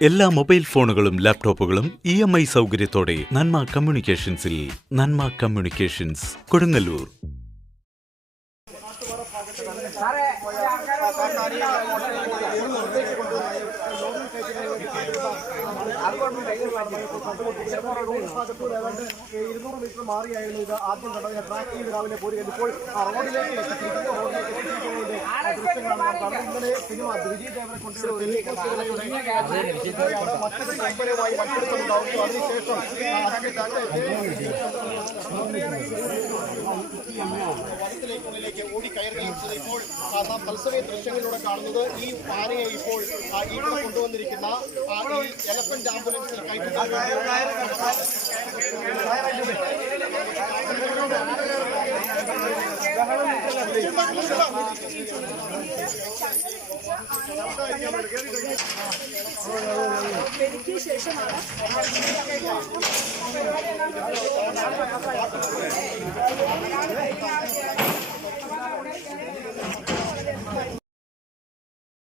എല്ലാ മൊബൈൽ ഫോണുകളും ലാപ്ടോപ്പുകളും ഇ എം ഐ സൗകര്യത്തോടെ നന്മ കമ്മ്യൂണിക്കേഷൻസിൽ നന്മ കമ്മ്യൂണിക്കേഷൻസ് കൊടുങ്ങല്ലൂർ. ഇരുന്നൂറ് മീറ്റർ മാറിയായിരുന്നു ഇത് ആദ്യം കണ്ടത്. ഞാൻ ട്രാക്ക് ചെയ്ത് രാവിലെ പോരുക ഇപ്പോൾ റോഡിലേക്ക് വനത്തിലേക്കുള്ളിലേക്ക് ഓടി കയറുകയും ചെയ്തു ഇപ്പോൾ നാം തത്സമയ ദൃശ്യങ്ങളിലൂടെ കാണുന്നത് ഈ ആനയെ ഇപ്പോൾ ഇവിടെ കൊണ്ടുവന്നിരിക്കുന്ന എലഫന്റ് ആംബുലൻസിൽ Benimki şaşım ara.